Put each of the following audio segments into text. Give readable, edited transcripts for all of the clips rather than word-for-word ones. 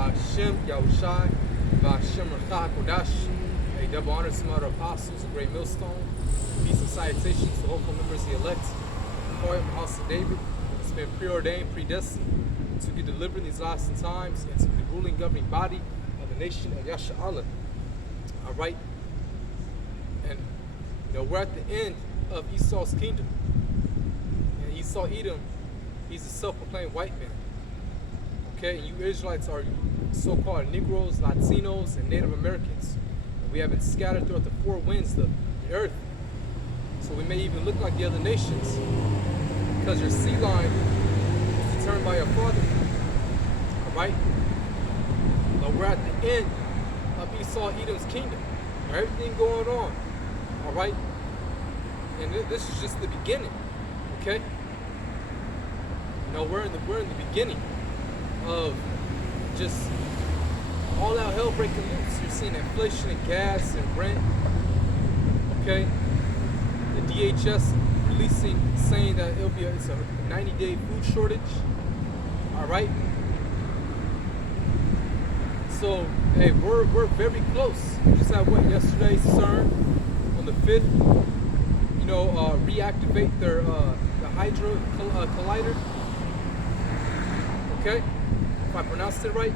Ba'Shem Yahushai, Ba'Shem Rachah Kodash. A double honor to my apostles, a great millstone. Peace and salutations to hopeful members of the elect. For him, house of David. It's been preordained, predestined to be delivered in these last times and to be the ruling governing body of the nation of Yasha Allah. All right. And we're at the end of Esau's kingdom. And Esau Edom, he's a self-proclaimed white man. Okay, and you Israelites are so-called Negroes, Latinos, and Native Americans. And we have been scattered throughout the four winds of the earth. So we may even look like the other nations because your sea line is determined by your father. All right? Now we're at the end of Esau Edom's kingdom. Everything going on. All right? And this is just the beginning. Okay? We're in the beginning of just all out hell breaking loose. You're seeing inflation in gas and rent. Okay? The DHS saying that it's a 90-day food shortage. All right? So, hey, we're very close. We just had yesterday, CERN on the 5th, reactivate their the Hydra Collider. Okay? If I pronounced it right.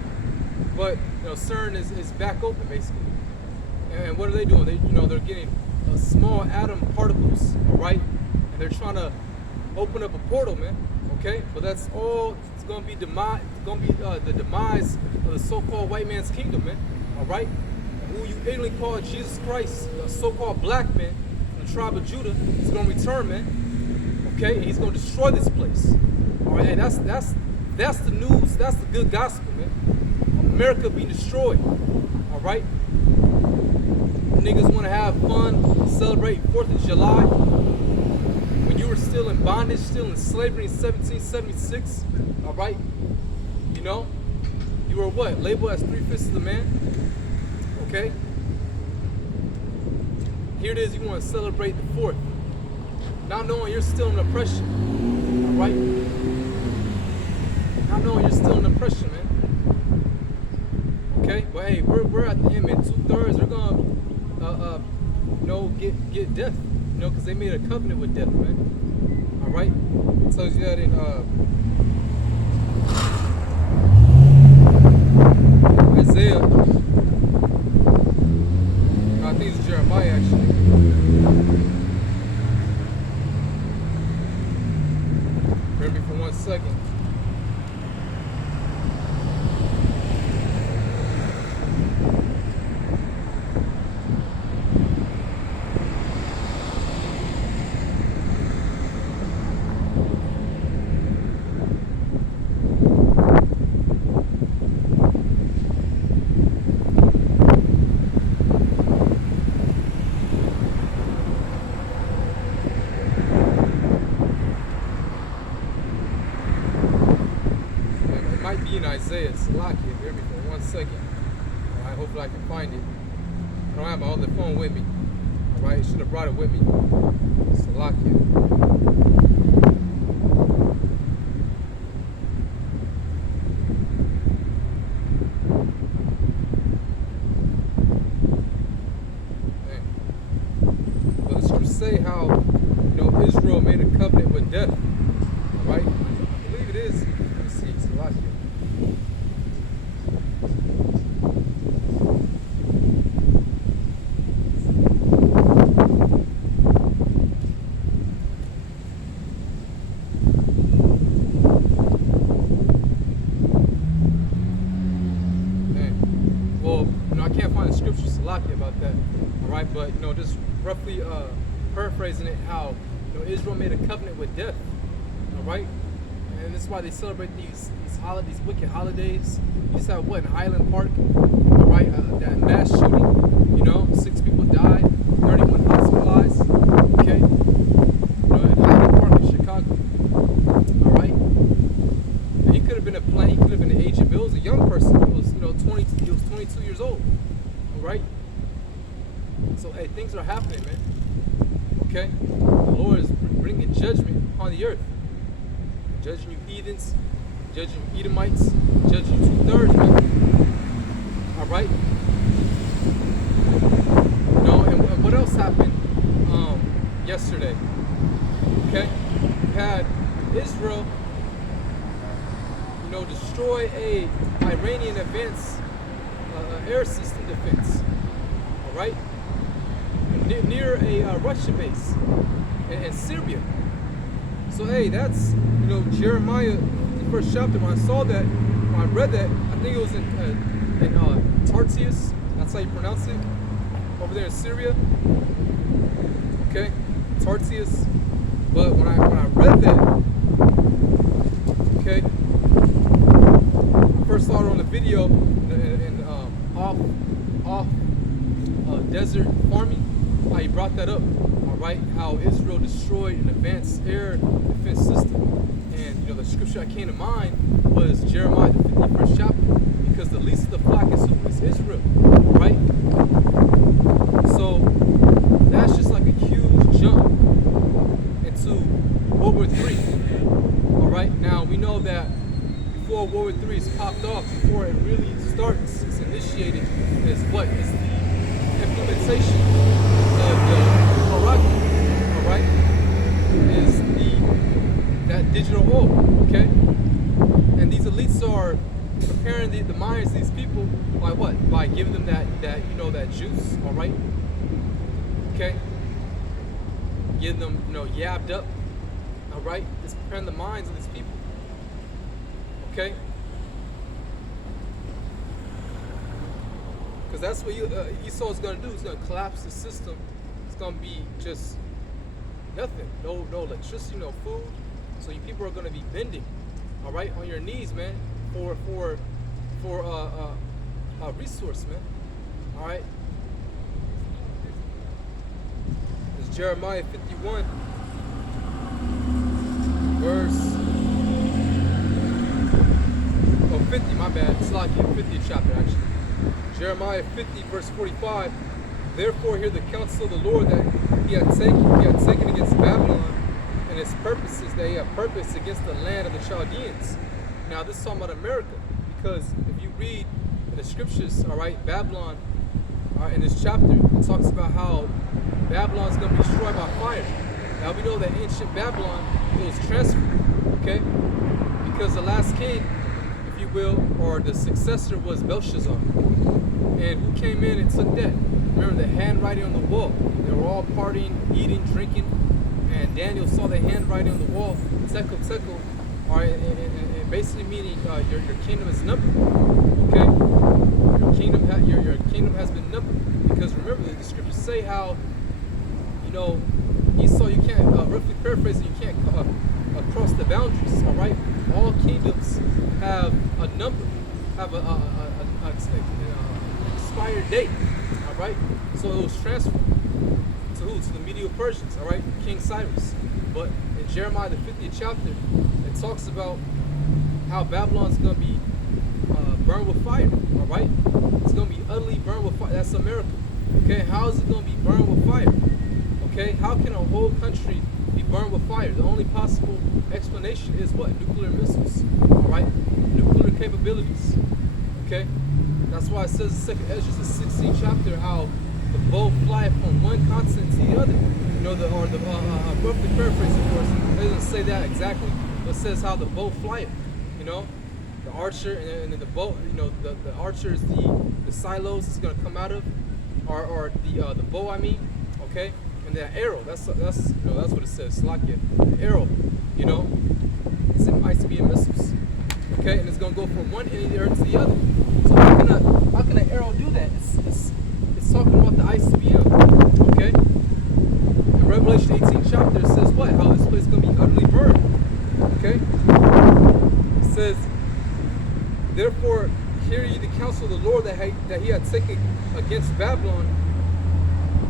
But CERN is back open basically. And what are they doing? They're getting small atom particles, all right? And they're trying to open up a portal, man. Okay? But that's all. It's gonna be the demise of the so-called white man's kingdom, man. All right? Who you ignorantly call Jesus Christ, a so-called black man from the tribe of Judah, is gonna return, man. Okay? And he's gonna destroy this place. All right? And that's the news. That's the good gospel, man. America being destroyed. All right? Niggas want to have fun, celebrate 4th of July. When you were still in bondage, still in slavery in 1776, all right? You were what? Labeled as 3/5 of the man, okay? Here it is, you want to celebrate the 4th. Not knowing you're still in oppression, all right? Not knowing you're still in oppression, man. Okay? But hey, we're at the end, man. 2/3 are going to get death, because they made a covenant with death, man. All right, it tells you that in Isaiah. I think it's Jeremiah actually. Bear me for 1 second. In Isaiah, Salakia, bear me for 1 second. All right, hopefully I can find it. I don't have my other phone with me. All right, should have brought it with me. Salakia. Well, the scriptures say how Israel made a covenant with death. All right, I believe it is. Let me see, Salakia. I can't find the scripture Salakia about that. All right, but just roughly paraphrasing it, how Israel made a covenant with death. All right, and that's why they celebrate these wicked holidays. You just have in Highland Park, all right, that mass shooting. 6 people died, 31 hospitalized. Okay, in Highland Park in Chicago. All right, and he could have been he could have been an agent, but it was a young person. He was 22 years old. All right. So hey, things are happening, man. Okay, the Lord is bringing judgment upon the earth, judging you heathens, judging you Edomites, judging you 2/3, man. a Iranian advanced air system defense. All right, near a Russian base in Syria. So hey, that's Jeremiah, the first chapter. When I saw that, when I read that, I think it was in Tarsus. That's how you pronounce it. Over there in Syria. Okay, Tarsus. But when I read that, okay, first saw it on the video in off desert farming. How he brought that up. All right, how Israel destroyed an advanced air defense system, and the scripture that came to mind was Jeremiah the 51st chapter, because the least of the flock is who? Is Israel. All right. So that's just like a huge jump into World War III. All right. Now we know that before World War III is popped off, before it really starts, it's initiated, is what? Is the implementation of the Quran. All right. Is that digital oil. Okay. And these elites are preparing the minds of these people by what? By giving them that juice. All right. Okay. Give them yabbed up. All right. It's preparing the minds of these people. Okay. Because that's what Esau is going to do. He's going to collapse the system. It's going to be just nothing. No electricity, no food. So you people are going to be bending, all right, on your knees, man, for a resource, man. All right. It's Jeremiah 51, verse 50. My bad. It's like 50th chapter actually. Jeremiah 50, verse 45. Therefore, hear the counsel of the Lord that he had taken against Babylon, and his purposes that he had purposed against the land of the Chaldeans. Now, this is talking about America, because if you read in the scriptures, all right, Babylon, in this chapter, it talks about how Babylon is going to be destroyed by fire. Now, we know that ancient Babylon, it was transferred, okay, because the last king, if you will, or the successor was Belshazzar. And who came in and took that? Remember the handwriting on the wall. They were all partying, eating, drinking, and Daniel saw the handwriting on the wall, tekel, tekel, all right, and basically meaning your kingdom is numbered. Okay, your kingdom has been numbered, because remember the scriptures say how Esau, you can't roughly paraphrasing, you can't cross the boundaries. All right, all kingdoms have a number, have an expired date. All right, so it was transferred to who? To the Medo Persians. All right, King Cyrus. But in Jeremiah the 50th chapter, it talks about how Babylon's going to be burned with fire. All right, it's going to be utterly burned with fire. That's America. Okay, how is it going to be burned with fire? Okay, how can a whole country be burned with fire? The only possible explanation is what? Nuclear missiles. All right, nuclear capabilities. Okay, that's why it says in 2nd Ezra, the 16th chapter, how the bow flieth from one continent to the other. Roughly paraphrase, of course, it doesn't say that exactly, but it says how the bow flieth. The archer, and then the bow. The archer is the silos it's going to come out of, or the bow. I mean, okay. And that arrow, that's what it says. Slakia, the arrow, it's in ICBM missiles. Okay, and it's gonna go from one end of the earth to the other. So how can an arrow do that? It's talking about the ICBM. Okay. In Revelation 18 chapter, it says what? How this place is gonna be utterly burned. Okay. It says, therefore, hear ye the counsel of the Lord that he had taken against Babylon,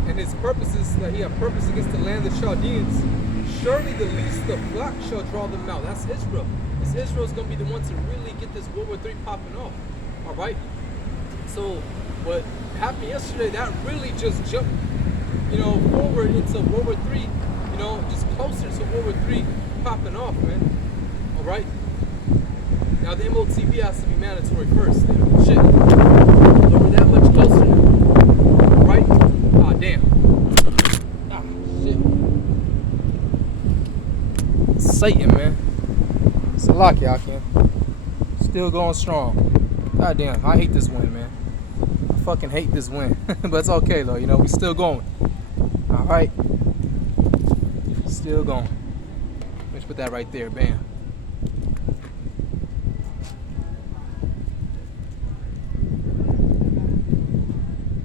and his purposes that he had purposed against the land of the Chaldeans. Surely the least of the flock shall draw them out. That's Israel. This Israel is going to be the one to really get this World War III popping off. All right. So what happened yesterday, that really just jumped, forward into World War III. Just closer to World War III popping off, man. All right. Now the MOTB has to be mandatory first. Shit. So we're that much closer now. All right. Ah, damn. Ah, shit. Satan, man. Salaki, Akim. It's Still going strong. God damn, I hate this wind, man. I fucking hate this wind. But it's okay though, you know, we still going. Alright. Still going. Let's put that right there, bam.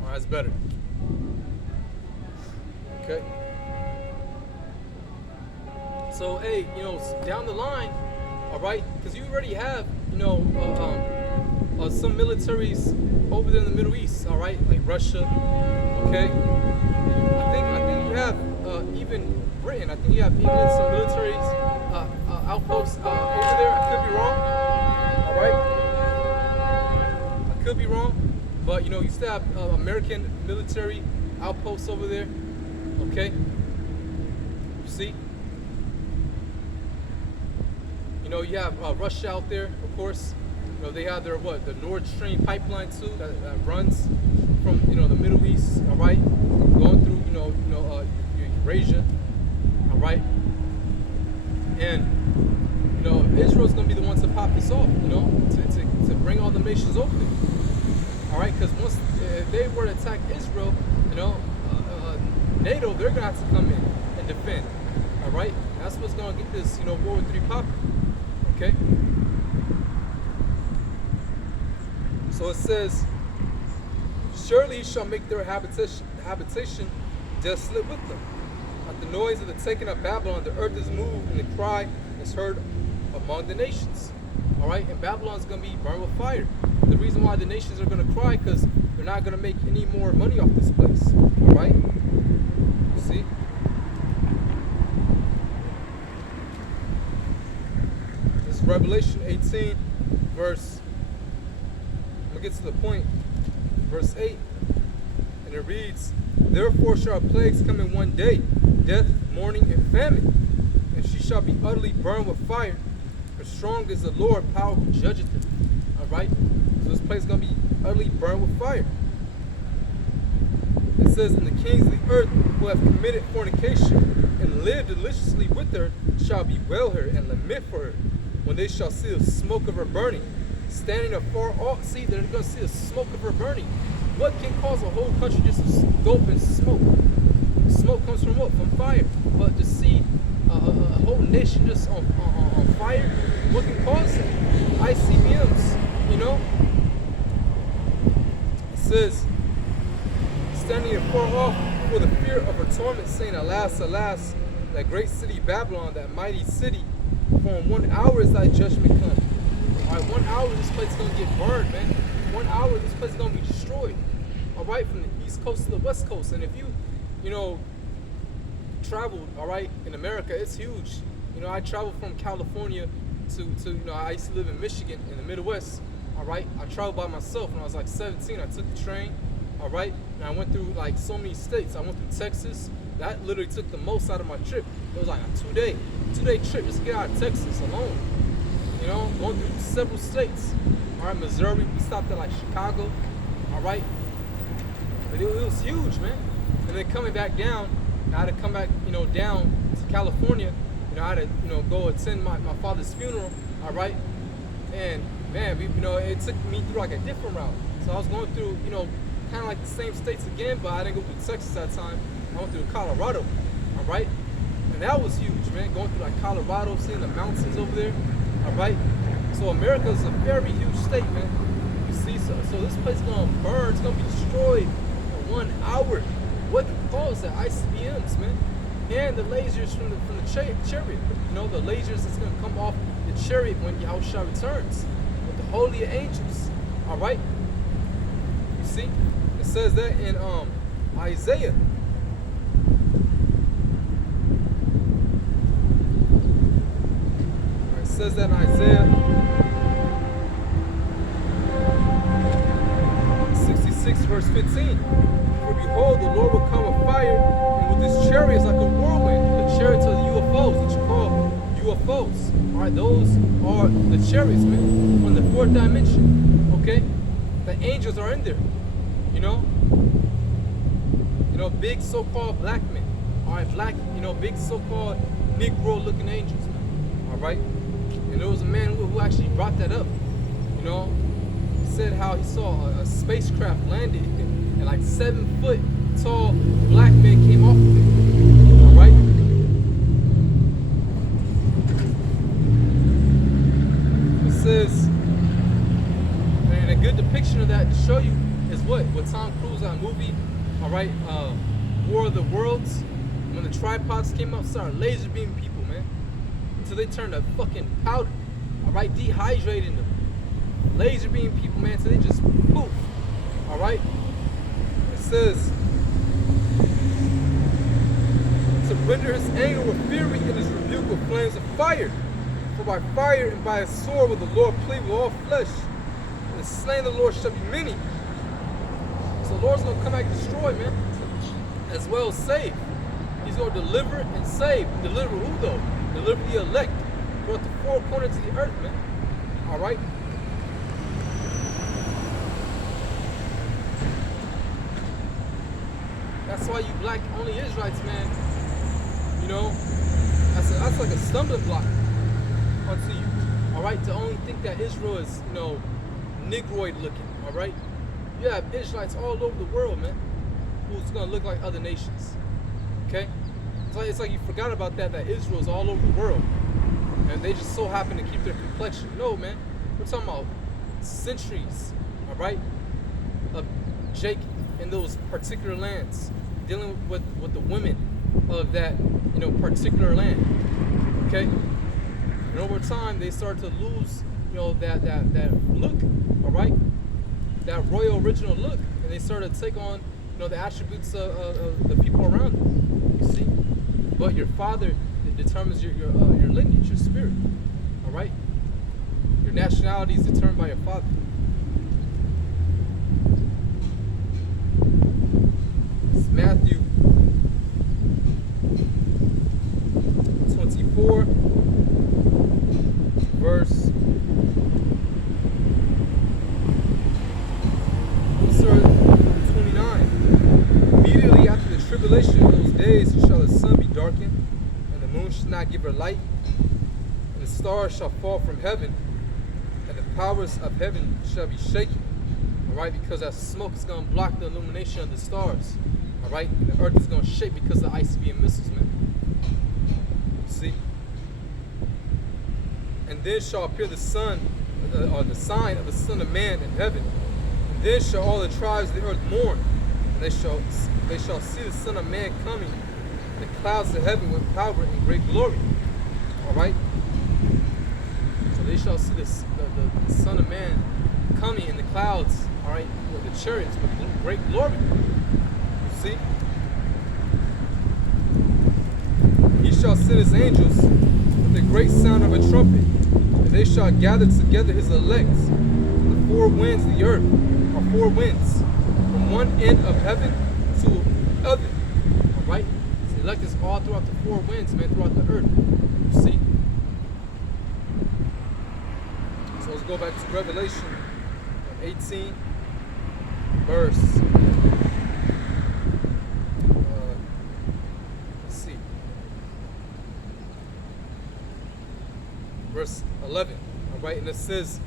Alright, that's better. Okay. So, hey, you know, down the line, all right, because you already have, you know, some militaries over there in the Middle East, all right, like Russia, okay. I think you have even Britain. I think you have England, some militaries outposts over there. I could be wrong, all right. I could be wrong, but you know, you still have American military outposts over there, okay. You see. You know, you have Russia out there, of course. You know, they have their the Nord Stream pipeline too that runs from, you know, the Middle East, all right, going through, Eurasia, all right. And you know, Israel's gonna be the ones to pop this off, you know, to bring all the nations over there, all right. Because once they were to attack Israel, you know, NATO, they're gonna have to come in and defend, all right. That's what's gonna get this, you know, World War III popping. Okay. So it says, surely you shall make their habitation desolate with them. At the noise of the taking of Babylon, the earth is moved and the cry is heard among the nations. All right, and Babylon is going to be burned with fire. The reason why the nations are going to cry, because they're not going to make any more money off this place. All right, you see. Revelation 18, verse, I'm going to get to the point, verse 8, and it reads, therefore shall plagues come in one day, death, mourning, and famine, and she shall be utterly burned with fire, for strong is the Lord, powerful judgeth it. Alright, so this place is going to be utterly burned with fire. It says, and the kings of the earth who have committed fornication and lived deliciously with her shall bewail her and lament for her, when they shall see the smoke of her burning, standing afar off. See, they're going to see the smoke of her burning. What can cause a whole country just to go up in smoke? Smoke comes from what? From fire. But to see a whole nation just on fire, what can cause it? ICBMs, you know? It says, standing afar off for the fear of her torment, saying, alas, alas, that great city Babylon, that mighty city, for in 1 hour is thy judgment come. All right, 1 hour this place is going to get burned, man. 1 hour this place is going to be destroyed. All right, from the east coast to the west coast. And if you know, traveled, all right, in America, it's huge. You know, I traveled from California to you know, I used to live in Michigan in the Midwest. All right, I traveled by myself when I was like 17. I took the train, all right, and I went through like so many states. I went through Texas. That literally took the most out of my trip. It was like a two-day trip just to get out of Texas alone. You know, going through several states. All right, Missouri, we stopped at like Chicago. All right, but it was huge, man. And then coming back down, I had to come back, you know, down to California. You know, I had to, you know, go attend my father's funeral. All right, and man, you know, it took me through like a different route. So I was going through, you know, kind of like the same states again, but I didn't go through Texas that time. I went through Colorado, all right? And that was huge, man, going through like Colorado, seeing the mountains over there, all right? So America is a very huge state, man. You see, so this place is gonna burn, it's gonna be destroyed in 1 hour. What can cause that? ICBMs, man. And the lasers from the chariot, you know, the lasers that's gonna come off the chariot when Yahushua returns with the holy angels, all right? You see, it says that in Isaiah. Says that in Isaiah 66 verse 15. For behold, the Lord will come with fire, and with his chariots like a whirlwind. The chariots are the UFOs that you call UFOs. Alright, those are the chariots, man, from the fourth dimension. Okay? The angels are in there. You know, big so-called black men. Alright, black, big so-called Negro looking angels, man. Alright? And there was a man who actually brought that up. You know, he said how he saw a spacecraft landed and like 7-foot tall black man came off of it. All right. It says, and a good depiction of that to show you is what Tom Cruise, that movie, all right, War of the Worlds, when the tripods came out, started laser beaming people, man, until they turned to fucking powder, all right, dehydrating them, laser beaming people, man, until they just poof, all right. It says to render his anger with fury and his rebuke with flames of fire. For by fire and by a sword will the Lord plead with all flesh, and the slain of the Lord shall be many. So the Lord's gonna come back and destroy, man, as well as save. He's gonna deliver and save. Deliver who though? Deliver the elect throughout the four corners of the earth, man. All right. That's why you black only Israelites, man. You know, that's like a stumbling block onto you. All right, to only think that Israel is, you know, Negroid looking. All right, you have Israelites all over the world, man, who's gonna look like other nations. Okay, it's like you forgot about that Israel's all over the world, and they just so happen to keep their complexion. No, man, we're talking about centuries. All right, of Jacob in those particular lands, dealing with the women of that, you know, particular land. Okay, and over time they start to lose, you know, that look, all right, that royal original look, and they start to take on, you know, the attributes of the people around them. You see, but your father determines your lineage, your spirit. All right, your nationality is determined by your father. Matthew 24, verse 29. Immediately after the tribulation of those days shall the sun be darkened, and the moon shall not give her light, and the stars shall fall from heaven, and the powers of heaven shall be shaken. All right, because that smoke is going to block the illumination of the stars. All right, and the earth is going to shake because of the ICBM missiles, man. See? And then shall appear the sun, or the sign of the Son of Man in heaven. And then shall all the tribes of the earth mourn, and they shall see the Son of Man coming in the clouds of heaven with power and great glory. All right? So they shall see the Son of Man coming in the clouds, all right, with the chariots with great glory. See? He shall send his angels with a great sound of a trumpet, and they shall gather together his elect from the four winds of the earth, or four winds, from one end of heaven to the other. All right? So the elect is all throughout the four winds, man, throughout the earth. You see? So let's go back to Revelation 18, verse. Verse 11, all right, and it says,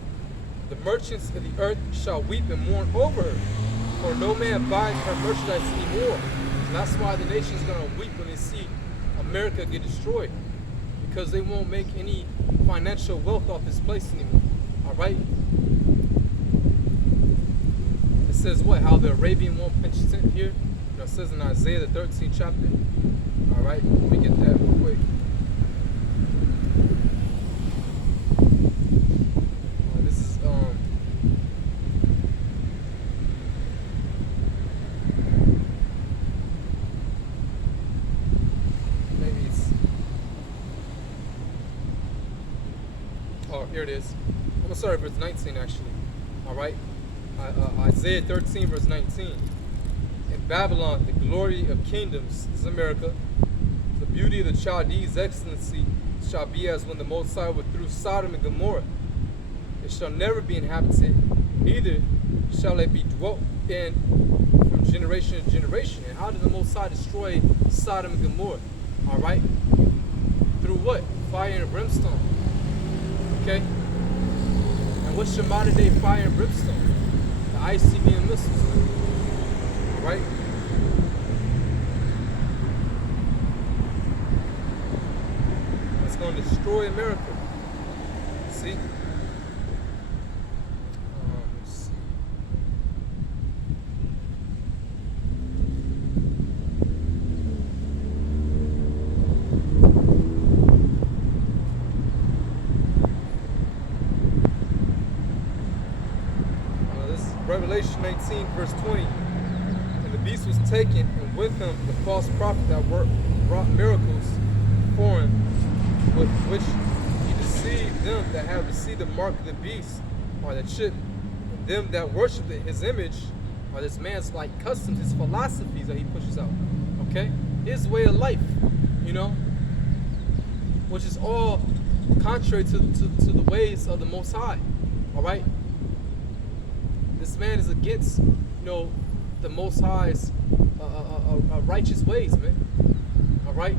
the merchants of the earth shall weep and mourn over her, for no man buys her merchandise anymore. And that's why the nation is going to weep when they see America get destroyed, because they won't make any financial wealth off this place anymore. All right. It says what? How the Arabian won't pinch tent here. You know, it says in Isaiah the 13th chapter. All right. Let me get that real quick. Here it is. I'm going to start at verse 19 actually. Alright? Isaiah 13 verse 19. In Babylon, the glory of kingdoms, this is America, the beauty of the Chaldees' excellency shall be as when the Most High withdrew Sodom and Gomorrah. It shall never be inhabited, neither shall it be dwelt in from generation to generation. And how did the Most High destroy Sodom and Gomorrah? Alright? Through what? Fire and brimstone. Okay? And And what's your modern day fire and brimstone? The ICBM missiles. Alright? It's going to destroy America. See? Let's see. This is Revelation 19, verse 20. And the beast was taken, and with him the false prophet that wrought miracles for him, with which he deceived them that have received the mark of the beast, or the chip, and them that worship his image, or this man's like customs, his philosophies that he pushes out. Okay? His way of life, you know, which is all contrary to the ways of the Most High. Alright? This man is against, you know, the Most High's righteous ways, man. Alright?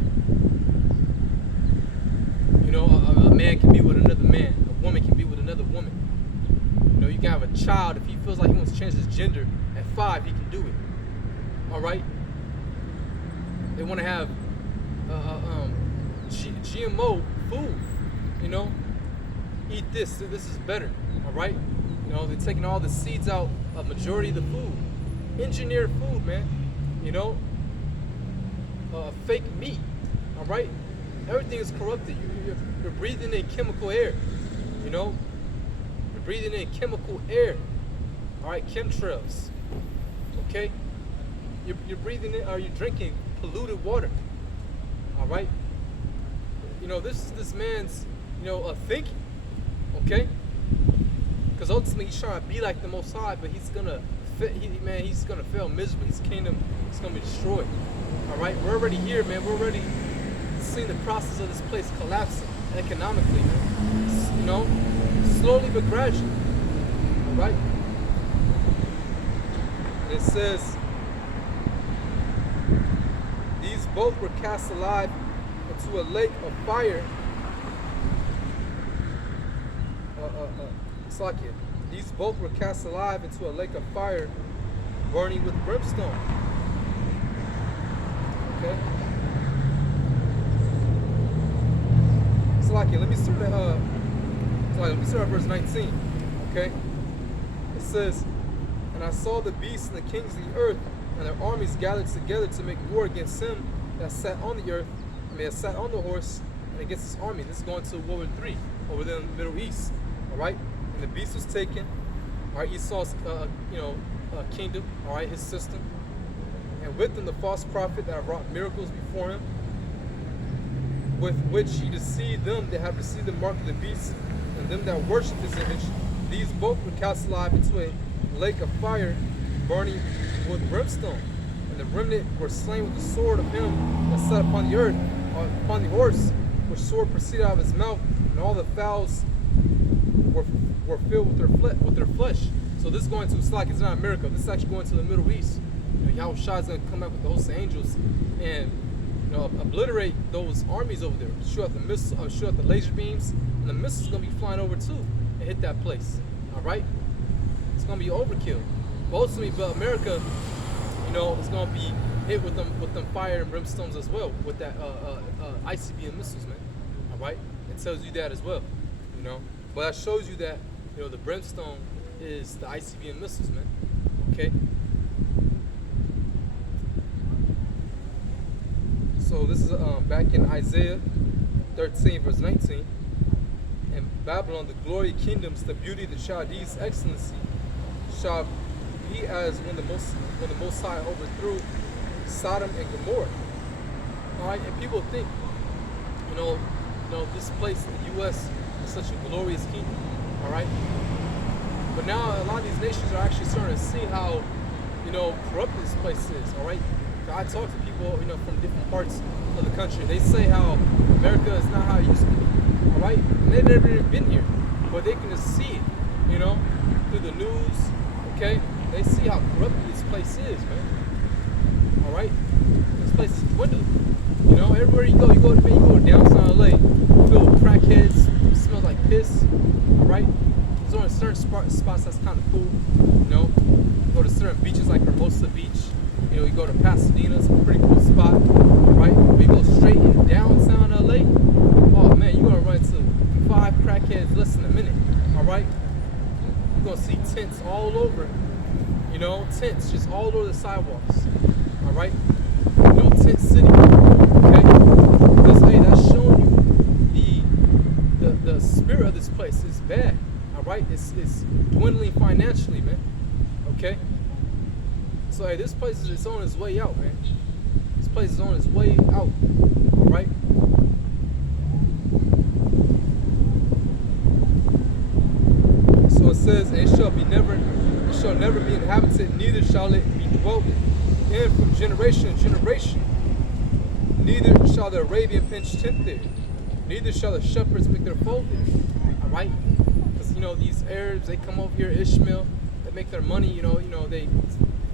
You know, a man can be with another man. A woman can be with another woman. You know, you can have a child. If he feels like he wants to change his gender at 5, he can do it. Alright? They want to have GMO food. You know? Eat this. This is better. Alright? You know, they're taking all the seeds out of majority of the food. Engineered food, man. You know? Fake meat. Alright? Everything is corrupted. You're breathing in chemical air. You know? You're breathing in chemical air. Alright? Chemtrails. Okay? You're breathing in, or you're drinking polluted water. Alright? You know, this is this man's, you know, thinking. Okay? Because ultimately he's trying to be like the Most High, but he's gonna he's gonna fail miserably. His kingdom is gonna be destroyed. Alright? We're already here, man. We're already seeing the process of this place collapsing economically, man. You know? Slowly but gradually. Alright? And it says, these both were cast alive into a lake of fire. Slakia. These both were cast alive into a lake of fire, burning with brimstone. Okay. Slakia. Let me start at verse 19. Okay. It says, and I saw the beasts and the kings of the earth and their armies gathered together to make war against him that sat on the earth, and that sat on the horse, and against his army. This is going to World War III over there in the Middle East. All right. And the beast was taken. All right, Esau's, kingdom. All right, his system. And with him the false prophet that wrought miracles before him, with which he deceived them that have received the mark of the beast, and them that worship his image. These both were cast alive into a lake of fire, burning with brimstone. And the remnant were slain with the sword of him that sat upon the earth, upon the horse, which sword proceeded out of his mouth, and all the fowls were filled with their flesh. So this is going to, it's like it's not America. This is actually going to the Middle East. You know, Yahushua is going to come back with the host of angels and, you know, obliterate those armies over there. Shoot out the missiles, shoot out the laser beams, and the missiles are going to be flying over too and hit that place. All right, it's going to be overkill. Mostly, but America, you know, is going to be hit with them fire and brimstones as well, with that ICBM missiles, man. All right, it tells you that as well. You know. But that shows you that, you know, the brimstone is the ICBM missiles, man. Okay? So this is back in Isaiah 13, verse 19. And Babylon, the glory kingdoms, the beauty of the Chaldees' excellency, shall be as when the Most High overthrew Sodom and Gomorrah. All right? And people think, you know, this place, the U.S., such a glorious kingdom, all right? But now a lot of these nations are actually starting to see how, you know, corrupt this place is, all right? I talk to people, you know, from different parts of the country. They say how America is not how it used to be, all right? And they've never even been here, but they can just see it, you know, through the news, okay? They see how corrupt this place is, man, all right? This place is dwindling, you know? Everywhere you go to downtown LA, filled with crackheads, smells like piss, all right? there's only certain spots that's kind of cool. You know, you go to certain beaches like Hermosa Beach. You know, you go to Pasadena, it's a pretty cool spot. All right, but you go straight in downtown LA. Oh man, you're gonna run into 5 crackheads less than a minute. All right, you're gonna see tents all over. You know, tents just all over the sidewalks. All right, you know, tent city. Okay, because hey, that's showing you the spirit of this place is bad. All right, it's dwindling financially, man. Okay, so hey, this place is on its way out, man. This place is on its way out. All right. So it says, "It shall never be inhabited, neither shall it be dwelt in from generation to generation. Neither shall the Arabian pitch tent there, neither shall the shepherds make their fold there." All right, because you know these Arabs, they come over here, Ishmael, they make their money. You know, they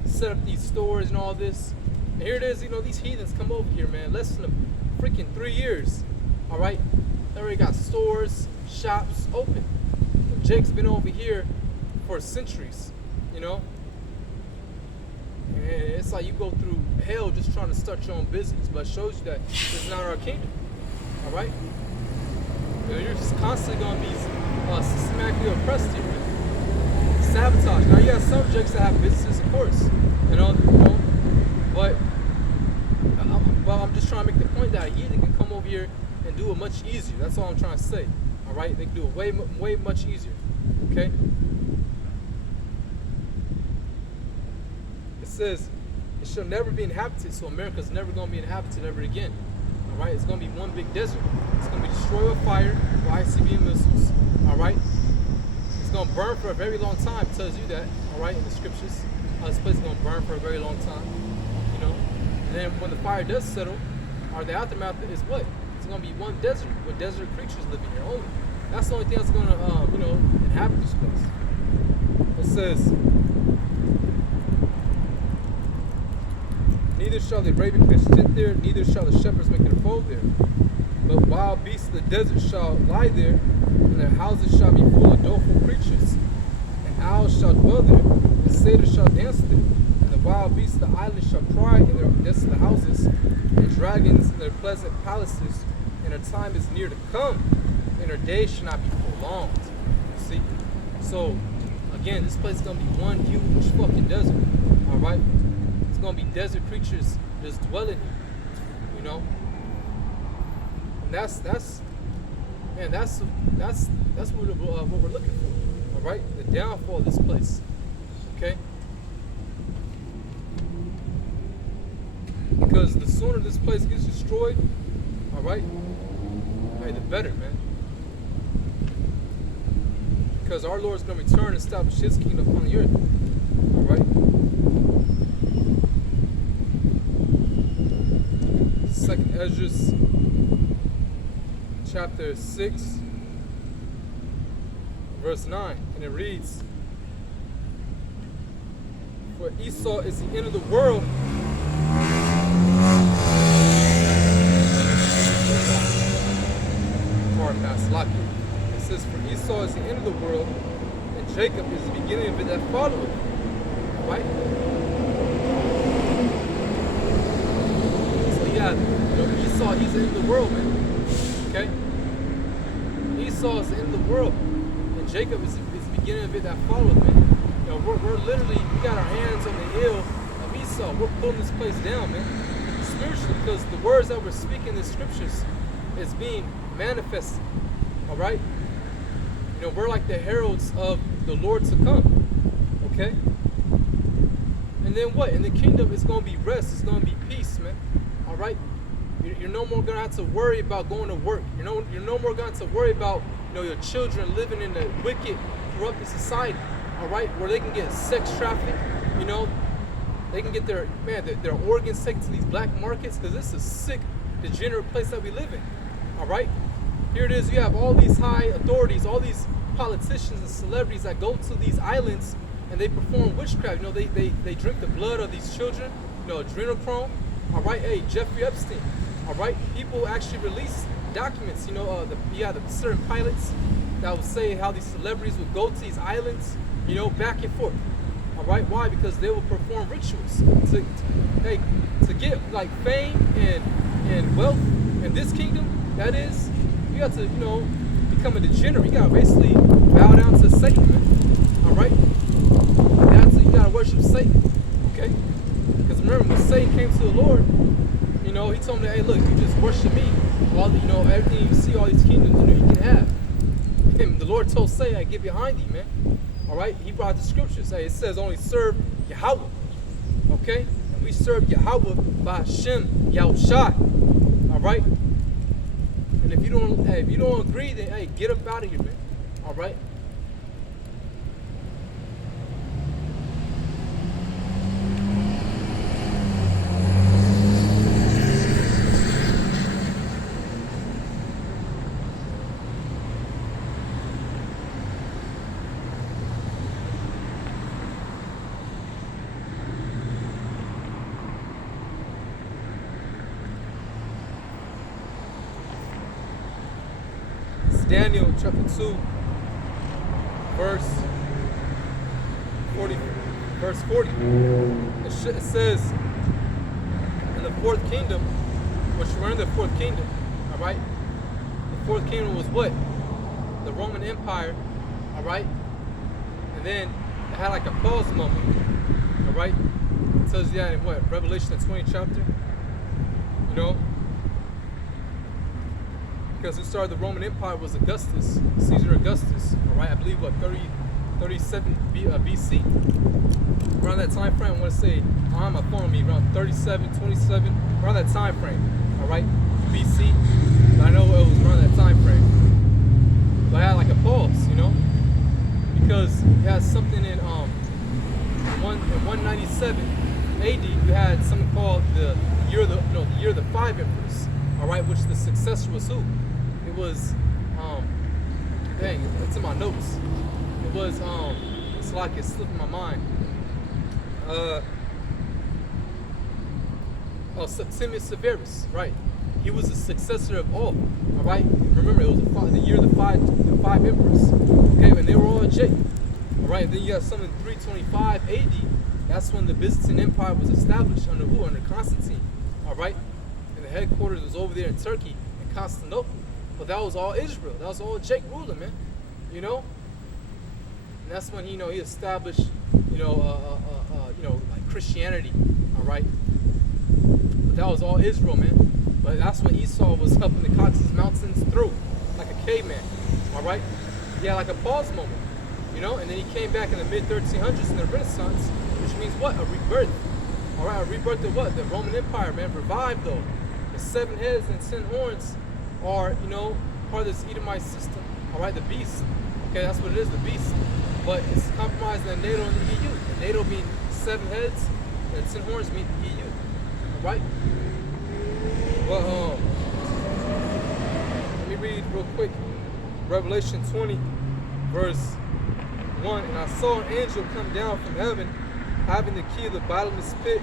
set up these stores and all this. And here it is, you know, these heathens come over here, man, less than a freaking 3 years. All right, they already got stores, shops open. And Jake's been over here for centuries, you know. And it's like you go through hell just trying to start your own business, but it shows you that this is not our kingdom. All right, you know, you're just constantly gonna be systematically oppressed here, man. Sabotage. Now you have some Jakes that have businesses, of course, you know, but I'm just trying to make the point that a heathen can come over here and do it much easier. That's all I'm trying to say. All right, they can do it way much easier. Okay. It says it shall never be inhabited, so America's never going to be inhabited ever again. All right, it's going to be one big desert. It's going to be destroyed with fire, with ICBM missiles. All right, it's going to burn for a very long time. It tells you that. All right, in the scriptures, this place is going to burn for a very long time. You know, and then when the fire does settle, or the aftermath is what? It's going to be one desert with desert creatures living here only. That's the only thing that's going to, you know, inhabit this place. It says, "Neither shall the Arabian fish sit there, neither shall the shepherds make their fold there. But wild beasts of the desert shall lie there, and their houses shall be full of doleful creatures. And owls shall dwell there, and satyrs shall dance there. And the wild beasts of the island shall cry in their desolate houses, and dragons in their pleasant palaces. And their time is near to come, and their days shall not be prolonged." You see? So, again, this place is going to be one huge fucking desert. All right? It's going to be desert creatures just dwelling here. You know? And that's what we're looking for. All right? The downfall of this place. Okay? Because the sooner this place gets destroyed, all right, hey, the better, man. Because our Lord's going to return and establish His kingdom upon the earth. All right. Second Esdras, chapter 6, verse 9, and it reads, "For Esau is the end of the world." Past Lockett. It says, "For Esau is the end of the world, and Jacob is the beginning of it that followeth." Right? So yeah, you know, Esau, he's the end of the world, man. Okay? Esau is the end of the world, and Jacob is the beginning of it that followeth, man. You know, we're literally, we got our hands on the heel of Esau. We're pulling this place down, man. Spiritually, because the words that we're speaking in the scriptures is being manifested. All right, you know, we're like the heralds of the Lord to come. Okay, and then what? In the kingdom, it's going to be rest. It's going to be peace, man. All right, you're no more going to have to worry about going to work. You're no more going to worry about, you know, your children living in a wicked, corrupted society. All right, where they can get sex trafficked. You know, they can get their organs taken to these black markets, because this is a sick, degenerate place that we live in. All right. Here it is, you have all these high authorities, all these politicians and celebrities that go to these islands and they perform witchcraft. You know, they drink the blood of these children, you know, adrenochrome. All right, hey, Jeffrey Epstein. All right, people actually release documents. You know, the certain pilots that would say how these celebrities would go to these islands, back and forth. All right, why? Because they will perform rituals to get like fame and wealth in this kingdom. That is, you have to become a degenerate. You gotta basically bow down to Satan, man. All right, you gotta worship Satan. Okay, because remember when Satan came to the Lord, he told him that, hey, look, you just worship me, everything you see, all these kingdoms, you can have. And the Lord told Satan, hey, get behind thee, man. All right, he brought the scriptures. Hey, it says only serve Yahweh. Okay, and we serve Yahweh by Hashem Yahushai. All right, and if you don't agree, then hey, get up out of here, man. All right. Daniel chapter 2, verse 40. It says, in the fourth kingdom, which we're in the fourth kingdom, all right? The fourth kingdom was what? The Roman Empire, all right? And then it had like a pause moment, all right? It tells you that in what? Revelation, the 20th chapter, Because who started the Roman Empire was Augustus, Caesar Augustus, all right? I believe, 37 BC? Around that time frame, I want to say, I have my phone on me, around 37, 27, around that time frame, all right? BC, but I know it was around that time frame. But I had like a pause, because you had something in 197 AD, you had something called the year of the five emperors, all right? Which the successor was who? It was, dang, it's in my notes. It was, it's like it's slipping my mind. Septimius Severus, right? He was the successor of all right? Remember, it was the year of the five emperors. Okay, and they were all in jail. All right, and then you have some in 325 AD. That's when the Byzantine Empire was established under who? Under Constantine. All right, and the headquarters was over there in Turkey, in Constantinople. But that was all Israel. That was all Jake ruling, man. And that's when he established, like Christianity. All right, but that was all Israel, man. But that's when Esau was up in the Caucasus Mountains through, like a caveman. All right, he had like a pause moment, and then he came back in the mid-1300s in the Renaissance, which means what? A rebirth. All right, a rebirth of what? The Roman Empire, man, revived though. The 7 heads and 10 horns are, part of this Edomite system. All right, the beast. Okay, that's what it is, the beast. But it's compromised in NATO and the EU. And NATO means 7 heads, and 10 horns mean the EU. All right. Well, let me read real quick. Revelation 20, verse 1. And I saw an angel come down from heaven, having the key of the bottomless pit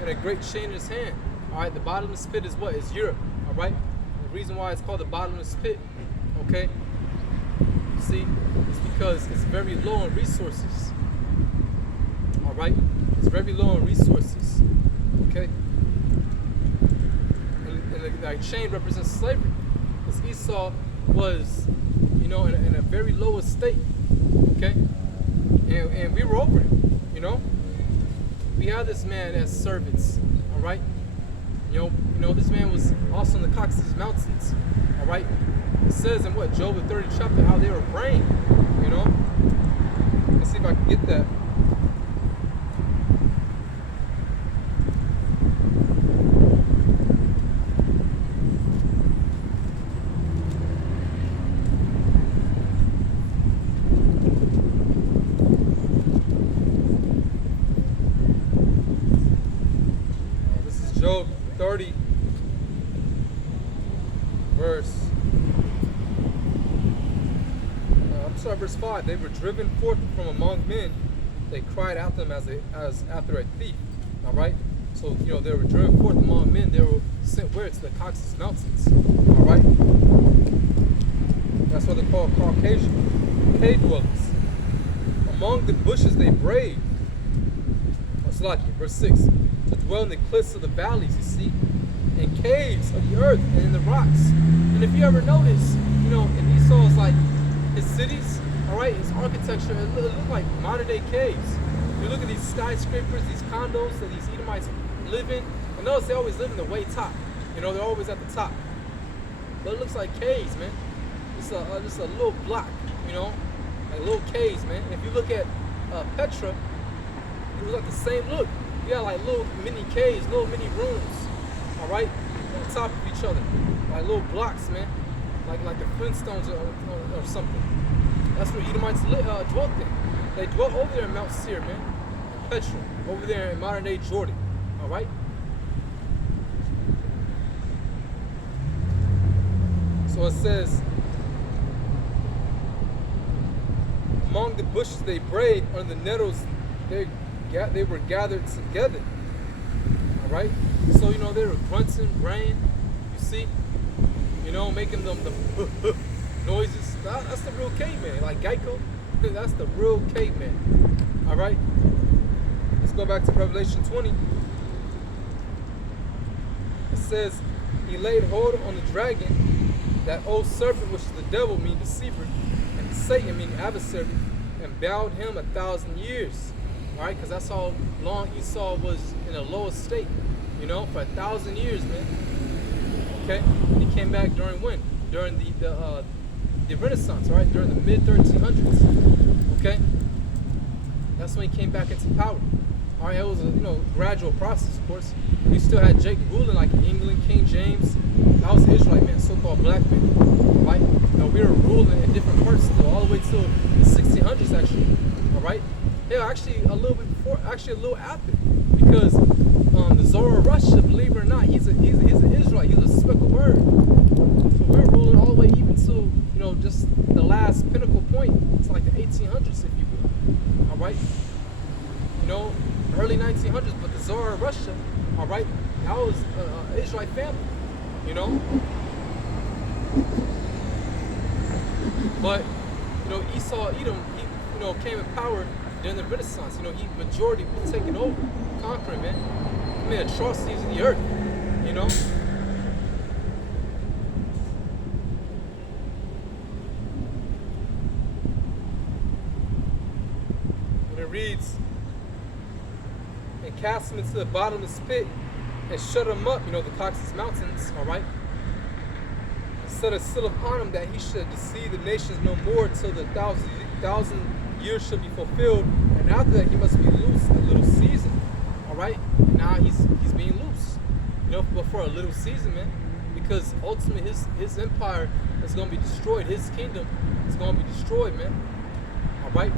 and a great chain in his hand. All right, the bottomless pit is what? Is Europe. All right. The reason why it's called the bottomless pit, okay? See, it's because it's very low on resources. All right, it's very low on resources. Okay. And the chain represents slavery, because Esau was, in a very low estate. Okay, and we were over him. We had this man as servants. All right. This man was also in the Caucasus Mountains. All right. It says in what, Job the 30th chapter, how they were praying. Let's see if I can get that. This is Job 30, verse 5. They were driven forth from among men. They cried out them as after a thief. All right. So they were driven forth among men. They were sent where? To the Caucasus Mountains. All right. That's what they call Caucasian. Cave dwellers. Among the bushes they brave. Slaki, verse 6. To dwell in the cliffs of the valleys, you see, in caves of the earth and in the rocks. And if you ever notice, in Esau's like his cities, all right, his architecture, it looked like modern day caves. You look at these skyscrapers, these condos that these Edomites live in, and notice they always live in the way top. They're always at the top. But it looks like caves, man. Just a little block, like little caves, man. And if you look at Petra, it was like the same look. You got like little mini caves, little mini rooms, all right, on top of each other, like little blocks, man, like the Flintstones or something. That's where Edomites dwelt in. They dwelt over there in Mount Seir, man, in Petra, over there in modern day Jordan, all right. So it says, among the bushes they brayed, under the nettles they were gathered together. All right. So they were grunting, braying. You see, making them the noises. That's the real caveman, like Geico. That's the real caveman. All right. Let's go back to Revelation 20. It says, he laid hold on the dragon, that old serpent which is the devil, meaning deceiver, and Satan, meaning adversary, and bound him 1,000 years. All right, because that's how long Esau was in a lower state, for 1,000 years, man. Okay, and he came back during when? During the Renaissance, right? During the mid 1300s. Okay, that's when he came back into power. All right, it was a gradual process, of course. We still had Jake ruling, like in England, King James. That was the Israelite man, so-called black man, right? We were ruling in different parts still, all the way till the 1600s, actually. All right. Yeah, actually a little bit before, actually a little after, because the Tsar of Russia, believe it or not, he's an Israelite. He's a speckled bird. So we're ruling all the way even to just the last pinnacle point. It's like the 1800s, if you will. All right. Early 1900s, but the Tsar of Russia, all right, that was an Israelite family. But Esau, Edom, he came in power during the Renaissance. He majority was taking over, conquering, man. He made atrocities of the earth. And it reads, and cast him into the bottomless pit and shut him up, the Caucasus Mountains, all right? And set a seal upon him that he should deceive the nations no more till the thousand years should be fulfilled, and after that he must be loose a little season, all right? And now he's being loose, but for a little season, man, because ultimately his empire is going to be destroyed. His kingdom is going to be destroyed, man, all right?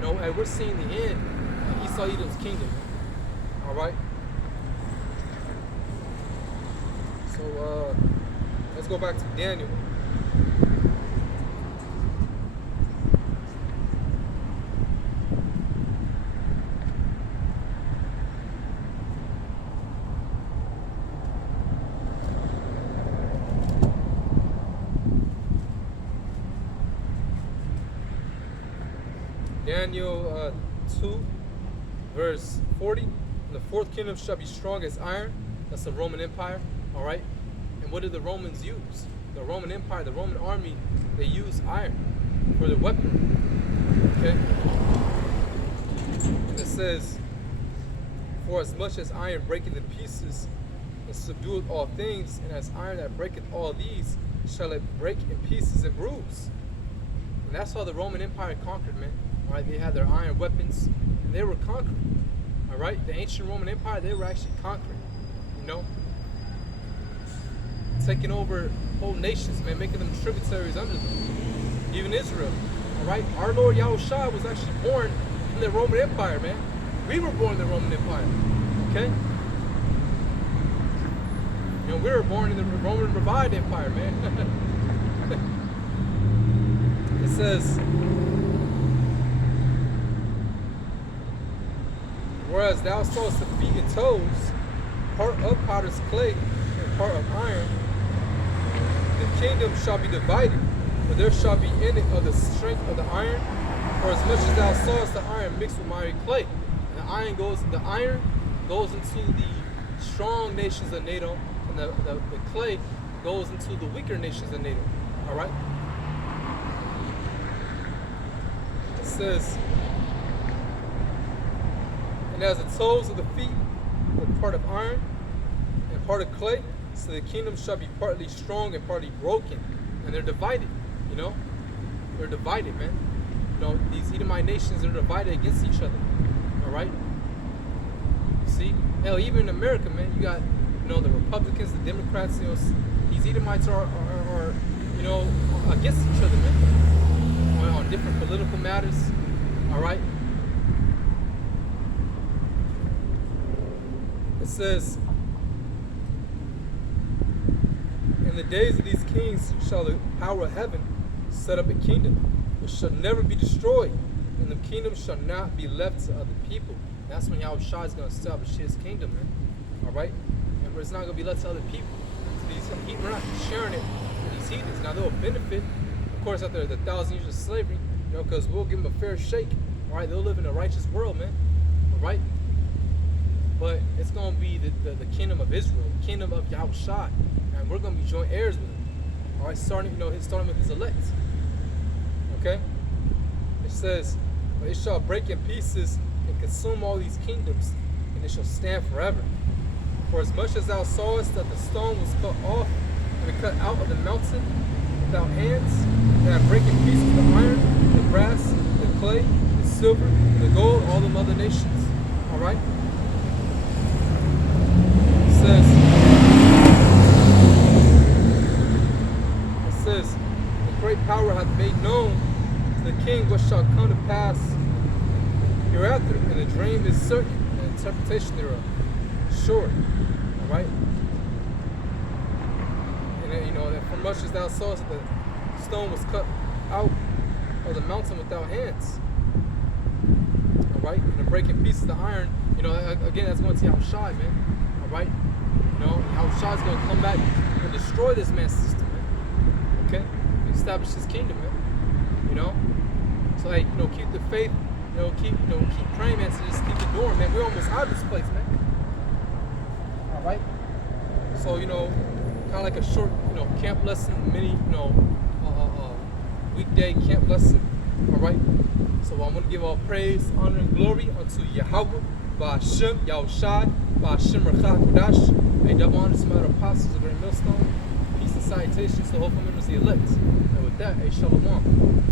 And we're seeing the end of Esau Edom's kingdom, all right? So let's go back to Daniel. Daniel 2, verse 40. And the fourth kingdom shall be strong as iron. That's the Roman Empire. All right. And what did the Romans use? The Roman Empire, the Roman army, they used iron for their weaponry. Okay. And it says, for as much as iron breaketh in pieces and subdueth all things, and as iron that breaketh all these, shall it break in pieces and bruise. And that's how the Roman Empire conquered, man. All right, they had their iron weapons, and they were conquering. All right, the ancient Roman Empire, they were actually conquering, taking over whole nations, man, making them tributaries under them. Even Israel, all right. Our Lord Yahushua was actually born in the Roman Empire, man. We were born in the Roman Empire, okay. We were born in the Roman revived empire, man. It says, whereas thou sawest the feet and toes, part of potter's clay and part of iron, the kingdom shall be divided, but there shall be in it of the strength of the iron. For as much as thou sawest the iron mixed with miry clay, and the iron goes into the strong nations of NATO, and the clay goes into the weaker nations of NATO. All right. It says, and as the toes of the feet were part of iron and part of clay, so the kingdom shall be partly strong and partly broken, and they're divided. You know, they're divided, man. You know, these Edomite nations are divided against each other. All right. You see, hell, even in America, man, you got, you know, the Republicans, the Democrats. You know, these Edomites are you know, against each other, man, on different political matters. All right. It says, in the days of these kings shall the power of heaven set up a kingdom which shall never be destroyed, and the kingdom shall not be left to other people. That's when Yahushua is going to establish his kingdom, man. All right? And it's not going to be left to other people. We're not sharing it with these heathens. Now, they'll benefit, of course, after the 1,000 years of slavery, you know, because we'll give them a fair shake. All right? They'll live in a righteous world, man. All right? But it's going to be the kingdom of Israel, the kingdom of Yahushua. And we're going to be joint heirs with him. All right? Starting with his elect. Okay? It says, but it shall break in pieces and consume all these kingdoms, and it shall stand forever. For as much as thou sawest that the stone was cut off and cut out of the mountain without hands, that break in pieces the iron, the brass, the clay, the silver, and the gold, all the other nations. All right? It says, the great power hath made known to the king what shall come to pass hereafter, and the dream is certain, and the interpretation thereof sure. All right? And then, you know, that for much as thou sawest that the stone was cut out of the mountain without hands. All right? And the breaking pieces of the iron, you know, again, that's going to Yahushua, man. All right? You know, Yahushua is going to come back and destroy this man's system, man. Okay? And establish his kingdom, man. You know? So, hey, you know, keep the faith. Keep praying, man. So just keep enduring, man. We're almost out of this place, man. All right. So, you know, kind of like a short, you know, camp lesson, mini, you know, weekday camp lesson. All right. So I'm gonna give all praise, honor, and glory unto Yahweh, Ba'Shem, Yahushai, Ba'Shem Rachah Kodash. A double honor to my apostles, a great millstone. Peace and salutations to hopeful members of the elect. And with that, a shalom.